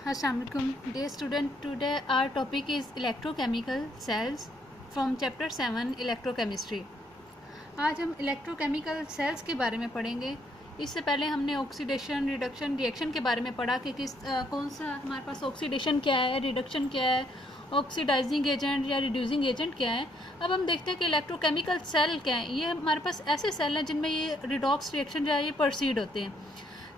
Assalamualaikum. Dear student, today our topic is electrochemical cells from chapter 7 electrochemistry. आज हम electrochemical cells के बारे में पढ़ेंगे. इससे पहले हमने ऑक्सीडेशन रिडक्शन रिएक्शन के बारे में पढ़ा कि कौन सा हमारे पास ऑक्सीडेशन क्या है, रिडक्शन क्या है, ऑक्सीडाइजिंग एजेंट या रिड्यूसिंग एजेंट क्या है. अब हम देखते हैं कि इलेक्ट्रोकेमिकल सेल क्या है. ये हमारे पास ऐसे सेल हैं जिनमें ये रिडॉक्स रिएक्शन जो है ये प्रोसीड होते हैं.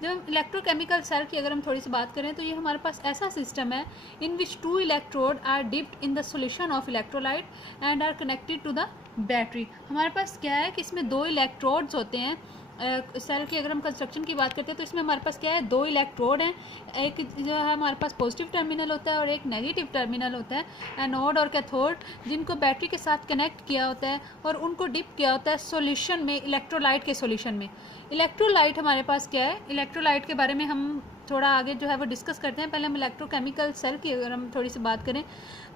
जब हम इलेक्ट्रोकेमिकल सेल की अगर हम थोड़ी सी बात करें तो ये हमारे पास ऐसा सिस्टम है in which 2 electrode are dipped in the solution of electrolyte and are connected to the battery. हमारे पास क्या है कि इसमें 2 इलेक्ट्रोड्स होते हैं. सेल की अगर हम कंस्ट्रक्शन की बात करते हैं तो इसमें हमारे पास क्या है, 2 इलेक्ट्रोड हैं. एक जो है हमारे पास पॉजिटिव टर्मिनल होता है और एक नेगेटिव टर्मिनल होता है, एनोड और कैथोड, जिनको बैटरी के साथ कनेक्ट किया होता है और उनको डिप किया होता है सॉल्यूशन में, इलेक्ट्रोलाइट के सॉल्यूशन में. इलेक्ट्रोलाइट हमारे पास क्या है, इलेक्ट्रोलाइट के बारे में हम थोड़ा आगे जो है वो डिस्कस करते हैं. पहले हम इलेक्ट्रोकेमिकल सेल की अगर हम थोड़ी सी बात करें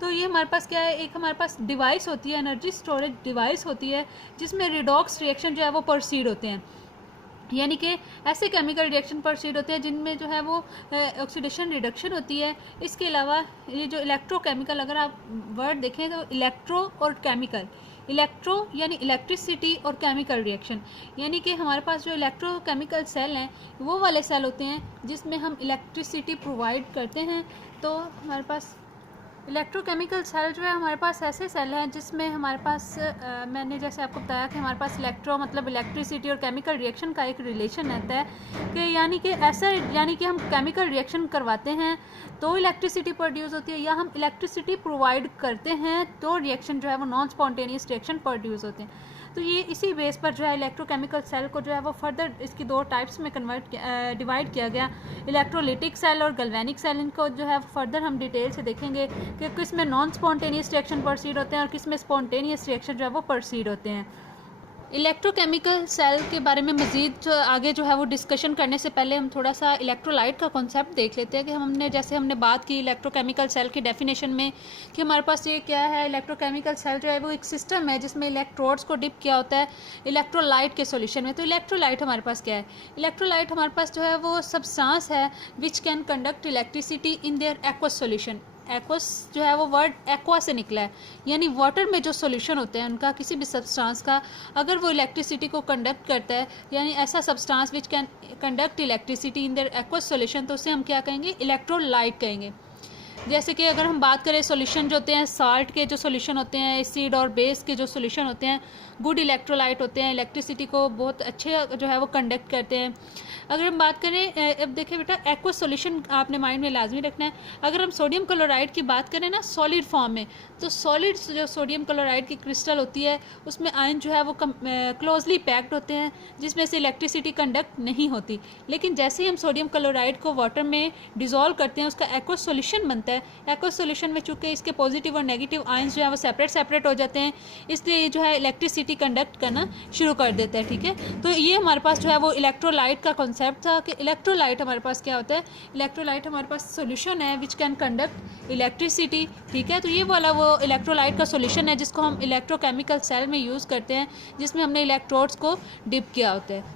तो ये हमारे पास क्या है, एक हमारे पास डिवाइस होती है, एनर्जी स्टोरेज डिवाइस होती है जिसमें रिडॉक्स रिएक्शन जो है वो प्रोसीड होते हैं. यानी कि ऐसे केमिकल रिएक्शन प्रोसीड होते हैं जिनमें जो है वो ऑक्सीडेशन रिडक्शन होती है. इसके अलावा ये जो इलेक्ट्रोकेमिकल, अगर आप वर्ड देखें तो इलेक्ट्रो और केमिकल, इलेक्ट्रो यानी इलेक्ट्रिसिटी और केमिकल रिएक्शन, यानी कि हमारे पास जो इलेक्ट्रोकेमिकल सेल हैं वो वाले सेल होते हैं जिसमें हम इलेक्ट्रिसिटी प्रोवाइड करते हैं. तो हमारे पास इलेक्ट्रोकेमिकल सेल जो है हमारे पास ऐसे सेल हैं जिसमें हमारे पास मैंने जैसे आपको बताया कि हमारे पास इलेक्ट्रो मतलब इलेक्ट्रिसिटी और केमिकल रिएक्शन का एक रिलेशन रहता है कि यानी कि ऐसा, यानी कि हम केमिकल रिएक्शन करवाते हैं तो इलेक्ट्रिसिटी प्रोड्यूस होती है, या हम इलेक्ट्रिसिटी प्रोवाइड करते हैं तो रिएक्शन जो है वो नॉन स्पॉन्टेनियस रिएक्शन प्रोड्यूस होते हैं. तो ये इसी बेस पर जो है इलेक्ट्रोकेमिकल सेल को जो है वो फर्दर इसकी 2 टाइप्स में डिवाइड किया गया, इलेक्ट्रोलिटिक सेल और गैल्वेनिक सेल. इनको जो है फर्दर हम डिटेल से देखेंगे कि किस में नॉन स्पॉन्टेनियस रिएक्शन प्रोसीड होते हैं और किस में स्पॉन्टेनियस रिएक्शन जो है वो प्रोसीड होते हैं. इलेक्ट्रोकेमिकल सेल के बारे में मज़ीद आगे जो है वो डिस्कशन करने से पहले हम थोड़ा सा इलेक्ट्रोलाइट का कॉन्सेप्ट देख लेते हैं कि हमने बात की इलेक्ट्रोकेमिकल सेल की डेफिनेशन में कि हमारे पास ये क्या है, इलेक्ट्रोकेमिकल सेल जो है वो एक सिस्टम है जिसमें इलेक्ट्रोड्स को डिप किया होता है इलेक्ट्रोलाइट के सॉल्यूशन में. तो इलेक्ट्रोलाइट हमारे पास क्या है, इलेक्ट्रोलाइट हमारे पास जो है वो सब्सटेंस है which can conduct electricity in their aqueous solution. Aqueous जो है वो वर्ड एक्वा से निकला है, यानी वाटर में जो सॉल्यूशन होते हैं उनका किसी भी सब्सटेंस का, अगर वो इलेक्ट्रिसिटी को कंडक्ट करता है, यानी ऐसा substance which can conduct electricity in their aqueous solution, तो उसे हम क्या कहेंगे, इलेक्ट्रोलाइट कहेंगे. जैसे कि अगर हम बात करें सॉल्यूशन जो होते हैं, साल्ट के जो सॉल्यूशन होते हैं, एसिड और बेस के जो सॉल्यूशन होते हैं, गुड इलेक्ट्रोलाइट होते हैं, इलेक्ट्रिसिटी को बहुत अच्छे जो है वो कंडक्ट करते हैं. अगर हम बात करें, अब देखिए बेटा, एक्वस सॉल्यूशन आपने माइंड में लाजमी रखना है. अगर हम सोडियम क्लोराइड की बात करें ना सॉलिड फॉर्म में, तो सॉलिड जो सोडियम क्लोराइड की क्रिस्टल होती है उसमें आयन जो है वो क्लोजली पैक्ड होते हैं जिसमें से इलेक्ट्रिसिटी कंडक्ट नहीं होती. लेकिन जैसे ही हम सोडियम क्लोराइड को वाटर में डिज़ोल्व करते हैं उसका एक्वस सॉल्यूशन बनता है. एक्वस सॉल्यूशन में चूँकि इसके पॉजिटिव और नेगेटिव आयंस जो है वो सेपरेट हो जाते हैं, इसलिए ये जो है इलेक्ट्रिसिटी कंडक्ट करना शुरू कर देता है. ठीक है, तो ये हमारे पास जो है वो इलेक्ट्रोलाइट का कॉन्सेप्ट था कि इलेक्ट्रोलाइट हमारे पास क्या होता है, इलेक्ट्रोलाइट हमारे पास सॉल्यूशन है विच कैन कंडक्ट इलेक्ट्रिसिटी. ठीक है, तो ये वाला वो इलेक्ट्रोलाइट का सॉल्यूशन है जिसको हम इलेक्ट्रोकेमिकल सेल में यूज़ करते हैं जिसमें हमने इलेक्ट्रोड्स को डिप किया होता है.